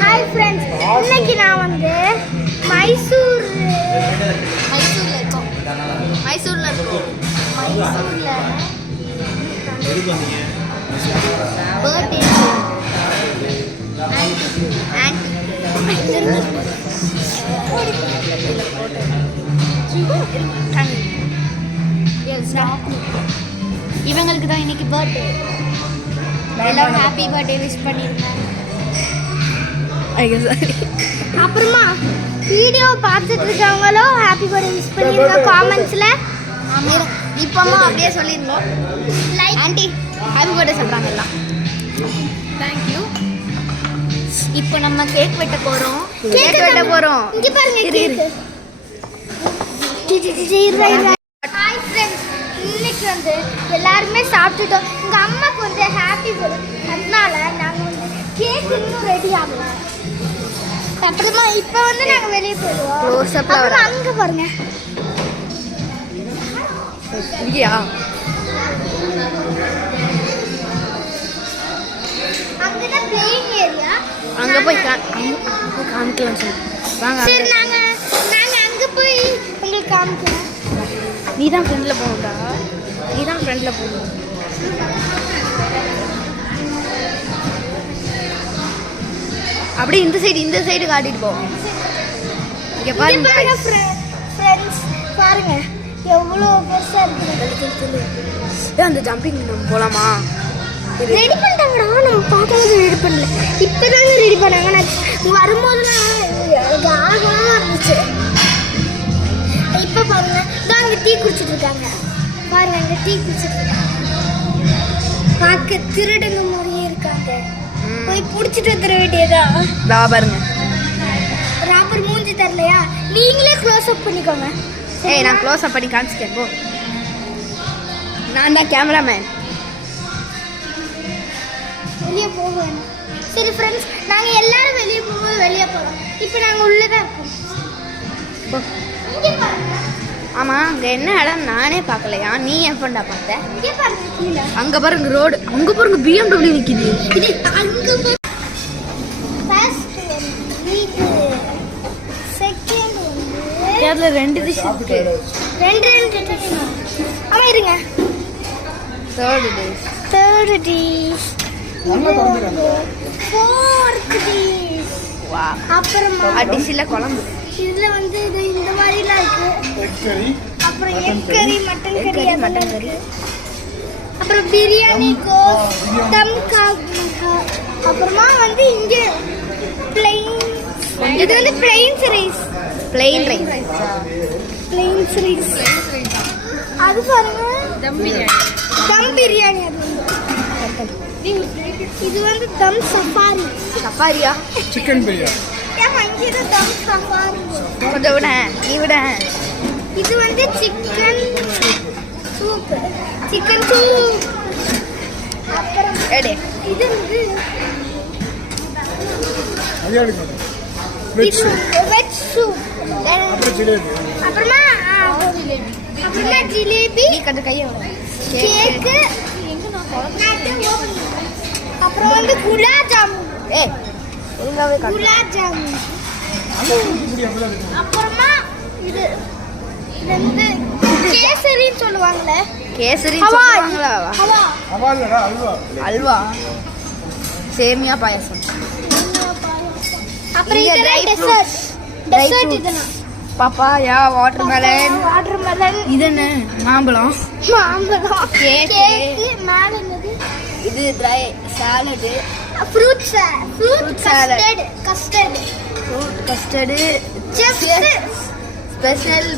Hi friends, இன்னைக்கு நான் வந்து மைசூர்ல இருக்கோம். மைசூர்ல பர்த்டே இவங்களுக்கு தான் இன்னைக்கு பர்த்டே. எல்லாரும் ஹாப்பி பர்த்டே விஷ் பண்ணிருந்தாங்க. அப்புறமா வீடியோ பார்த்துட்டு இருக்கவங்களும் ஹாப்பி பர்த்டே விஷ் பண்ணிருங்க காமெண்ட்ஸ்ல. இப்போமா அப்படியே சொல்லிருந்தோம். லைக் ஆண்டி ஹாப்பி பர்த்டே சொல்றாங்க எல்லாம். Thank you. இப்போ நம்ம கேக் வெட்ட போறோம். இங்க பாருங்க கேக். ஹாய் ஃப்ரெண்ட்ஸ், இன்னைக்கு வந்து எல்லாருமே சாப்பிட்டுட்டோம். எங்கள் அம்மாவுக்கு வந்து ஹாப்பி பர்த்டே, அதனால நாங்கள் வந்து கேக் இன்னும் ரெடி ஆகல. அப்புறமா இப்போ வந்து நாங்கள் வெளியே போயிடுவோம். அப்புறம் அங்கே பாருங்க, இங்கேயா அங்கதான் பிளேயிங் ஏரியா. அங்கே போய் காமிக்கலாம் சொல்லி வாங்க. சரி, நாங்கள் அங்கே போய் உங்களுக்கு காமிக்கலாம். நீ தான் ஃப்ரெண்டில் போகணும்டா, நீ தான் ஃப்ரெண்டில் போகணும். அப்படியே இந்த சைடு காட்டிட்டு போ. இங்கே பாருங்க ஃப்ரெண்ட்ஸ், பாருங்க எவ்வளோ பெருசாக இருக்குது. அந்த ஜம்பிங் நம்ம போகலாமா? ரெடி பண்ணிட்டாங்கடா, நம்ம பார்க்கும்போது ரெடி பண்ணல, இப்போ தாங்க ரெடி பண்ணாங்க. நான் வரும்போதுலாம் எனக்கு ஆகமாக இருந்துச்சு. இப்போ பாருங்க, இதான் அங்கே டீ குடிச்சிட்டு இருக்காங்க. பாருங்க, அங்கே டீ குடிச்சிட்டு இருக்காங்க. பார்க்க திருடுங்க மாதிரியே இருக்காங்க. போய் பிடிச்சிட்டு வந்துட வேண்டியதா. பாருங்க, ராபர் மூஞ்சி தரலையா? நீங்களே க்ளோஸ் அப் பண்ணிக்கோங்க. ஏய், நான் க்ளோஸ் அப் பண்ணி காமிச்சிட்டேன். போ, நான் தான் கேமராமேன். வெளியே போவேன். சரி ஃப்ரெண்ட்ஸ், நாங்கள் எல்லாரும் வெளியே போகிறோம். இப்போ நாங்கள் உள்ளே தான் இருக்கோம். இங்கே பாருங்க. ஆமாம், அங்கே என்ன இடம் நானே பார்க்கலையா? நீ என் ஃப்ரெண்டா பார்த்த? இங்கே பாருங்க, கீழே அங்கே பாருங்க ரோடு, அங்கே பாருங்க BMW நிற்கிது. இது அங்கே ஃபர்ஸ்ட் இது செகண்ட் வந்து அதில் 2 டிஷ் இருக்கு. ரெண்டு ஆமாம், இருங்க. Third dish, fourth dish. வா, அப்புறமா டிஷ்ஷில் குழம்பு. இதில் வந்து இது இந்த மாதிரிலாம் இருக்கு. அப்புறம் எக் கறி, மட்டன் கறி. அப்புறம் பிரியாணி, கோஸ், தம் கா. அப்புறமா வந்து இங்கே பிளெயின், இது வந்து பிளெயின் ரைஸ். அது பாருங்க, தம் பிரியாணி. இது வந்து தம் சஃபாரியா? சிக்கன் பிரியாணி. இங்கே தம் சஃபாரி. கொஞ்சம் விட, நீ விட. இது வந்து சிக்கன் சூப். அப்புறம் இது வந்து வெஜ் சூப். அப்புறமா ஜிலேபி, கேக்கு, அப்புறம் வந்து குலாப் ஜாமுன். அப்புறமா இது வந்து கேசரின்னு சொல்லுவாங்களே. கேசரி அல்வா, சேமியா பாயசம். அப்புறம் இது டெசர்ட். இதெல்லாம் பப்பாயா, வாட்டர்மெலன். இது என்ன? மாம்பழம். கேக்கு. மேல என்னது? இது try salad. Fruit custard. Special